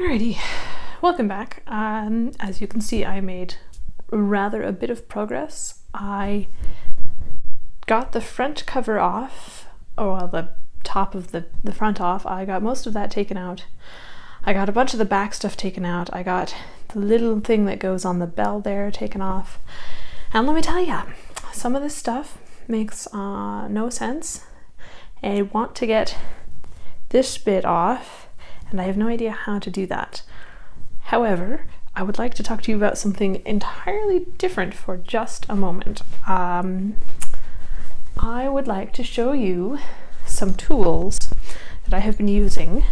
Alrighty, welcome back. As you can see, I made rather a bit of progress. I got the front cover off, or well, the top of the front off. I got most of that taken out. I got a bunch of the back stuff taken out. I got the little thing that goes on the bell there taken off. And let me tell you, some of this stuff makes no sense. I want to get this bit off, and I have no idea how to do that. However, I would like to talk to you about something entirely different for just a moment. I would like to show you some tools that I have been using.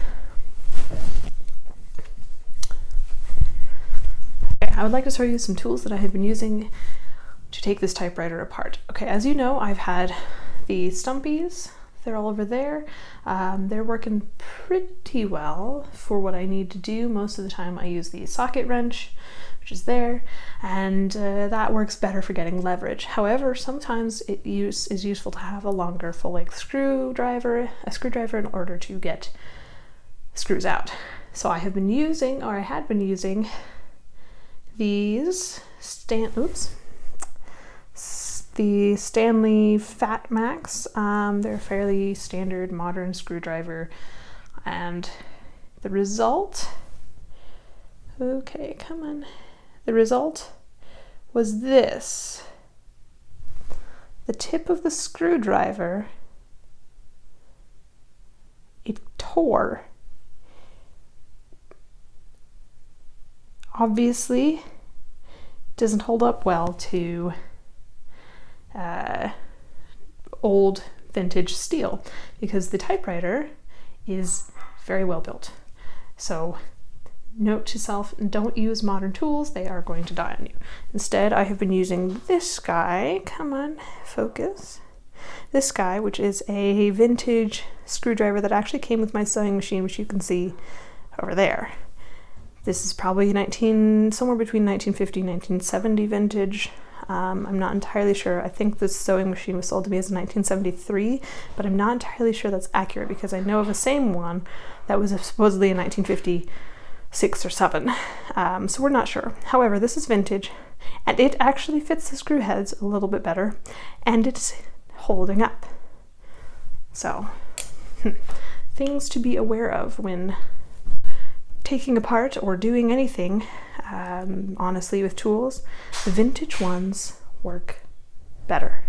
Okay, I would like to show you some tools that I have been using to take this typewriter apart. Okay, as you know, I've had the stumpies. They're all over there. They're working pretty well for what I need to do. Most of the time I use the socket wrench, which is there, and that works better for getting leverage. However, sometimes it is useful to have a longer full-length screwdriver in order to get screws out. So I had been using these the Stanley Fat Max. They're a fairly standard modern screwdriver, and the result, the result was this. The tip of the screwdriver, it tore. Obviously, it doesn't hold up well to old vintage steel, because the typewriter is very well built. So note to self, don't use modern tools, they are going to die on you. Instead, I have been using this guy, come on, focus. This guy, which is a vintage screwdriver that actually came with my sewing machine, which you can see over there. This is probably somewhere between 1950 and 1970 vintage. I'm not entirely sure. I think this sewing machine was sold to me as 1973, but I'm not entirely sure that's accurate because I know of a same one that was supposedly in 1956 or 7. So we're not sure. However, this is vintage, and it actually fits the screw heads a little bit better, and it's holding up. So, things to be aware of when taking apart or doing anything. Honestly, with tools, the vintage ones work better.